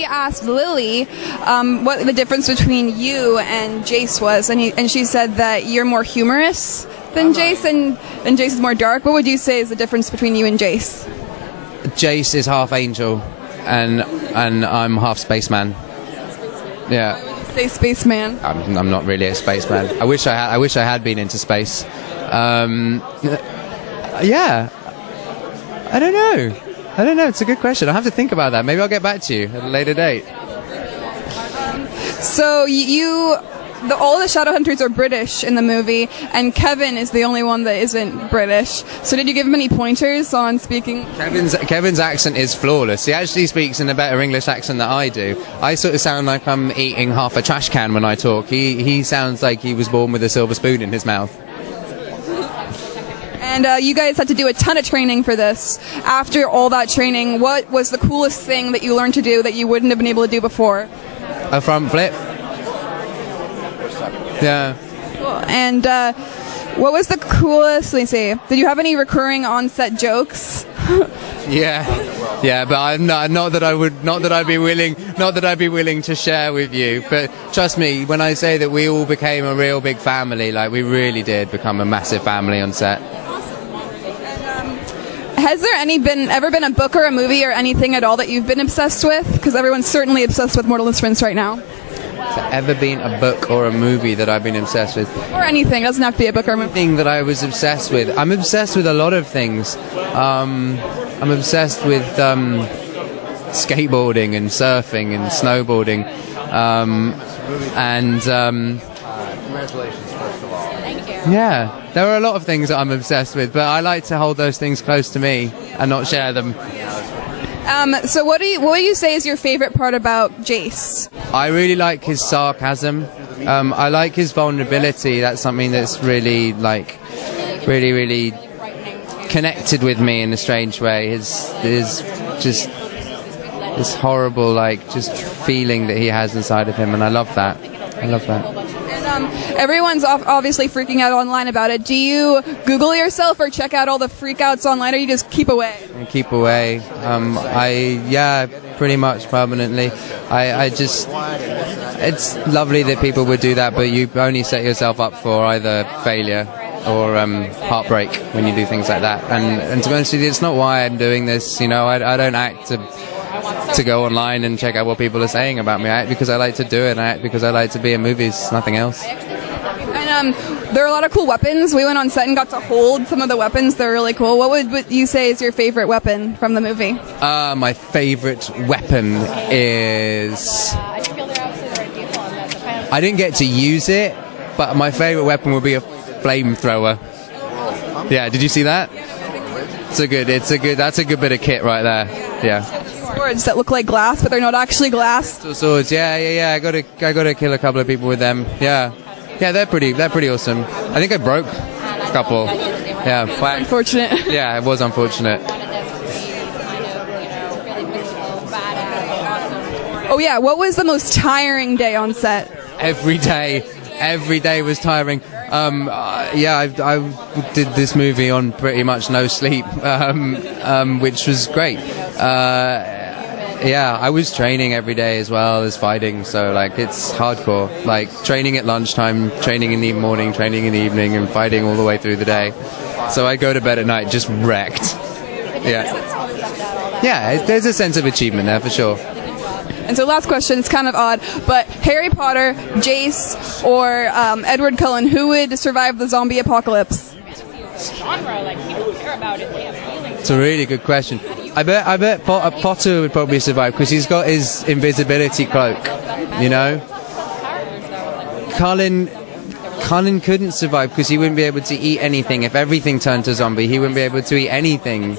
we asked Lily what the difference between you and Jace was, and she said that you're more humorous than Jace, and Jace is more dark. What would you say is the difference between you and Jace? Jace is half angel, and I'm half spaceman. Yeah. Why would you say spaceman? I'm not really a spaceman. I wish I had been into space. Yeah. I don't know. It's a good question. I'll have to think about that. Maybe I'll get back to you at a later date. So all the Shadowhunters are British in the movie, and Kevin is the only one that isn't British. So did you give him any pointers on speaking? Kevin's accent is flawless. He actually speaks in a better English accent than I do. I sort of sound like I'm eating half a trash can when I talk. He sounds like he was born with a silver spoon in his mouth. And you guys had to do a ton of training for this. After all that training, what was the coolest thing that you learned to do that you wouldn't have been able to do before? A front flip. Yeah. Cool. And what was the coolest? Let me see. Did you have any recurring on-set jokes? Yeah, but I'm not that I'd be willing to share with you. But trust me, when I say that we all became a real big family, like we really did become a massive family on set. Has there ever been a book or a movie or anything at all that you've been obsessed with? Because everyone's certainly obsessed with Mortal Instruments right now. Has there ever been a book or a movie that I've been obsessed with? Or anything. It doesn't have to be a book or a movie. Anything that I was obsessed with. I'm obsessed with a lot of things. I'm obsessed with skateboarding and surfing and snowboarding. Congratulations, first of all. Thank you. Yeah, there are a lot of things that I'm obsessed with, but I like to hold those things close to me and not share them. So what do you say is your favorite part about Jace? I really like his sarcasm. I like his vulnerability. That's something that's really really connected with me in a strange way. His just this horrible just feeling that he has inside of him, and I love that. And everyone's obviously freaking out online about it. Do you Google yourself or check out all the freakouts online, or you just keep away? I keep away. Pretty much permanently. It's lovely that people would do that, but you only set yourself up for either failure or heartbreak when you do things like that. And to be honest with you, it's not why I'm doing this. I don't act to go online and check out what people are saying about me. I act because I like to do it, and I act because I like to be in movies, nothing else. And there are a lot of cool weapons. We went on set and got to hold some of the weapons. They're really cool. What would you say is your favorite weapon from the movie? My favorite weapon is... I didn't get to use it, but my favorite weapon would be a flamethrower. Yeah, did you see that? That's a good bit of kit right there. Yeah. Swords that look like glass, but they're not actually glass. Swords, yeah. I gotta kill a couple of people with them. Yeah, they're pretty awesome. I think I broke a couple. Yeah, unfortunate. Yeah, it was unfortunate. Oh yeah, what was the most tiring day on set? Every day was tiring. I did this movie on pretty much no sleep, which was great. I was training every day as well as fighting, so it's hardcore. Training at lunchtime, training in the morning, training in the evening, and fighting all the way through the day. So I go to bed at night just wrecked. Yeah, there's a sense of achievement there for sure. And so last question, it's kind of odd, but Harry Potter, Jace, or Edward Cullen, who would survive the zombie apocalypse? It's a really good question. I bet Potter would probably survive because he's got his invisibility cloak, Cullen couldn't survive because he wouldn't be able to eat anything. If everything turned to zombie, he wouldn't be able to eat anything.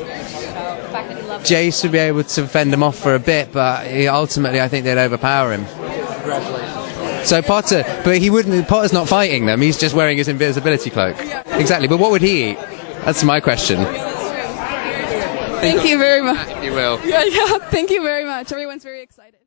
Jace would be able to fend him off for a bit, but ultimately I think they'd overpower him. Congratulations. So Potter, but he wouldn't. Potter's not fighting them. He's just wearing his invisibility cloak. Exactly. But what would he eat? That's my question. Thank you very much. You will. Yeah. Thank you very much. Everyone's very excited.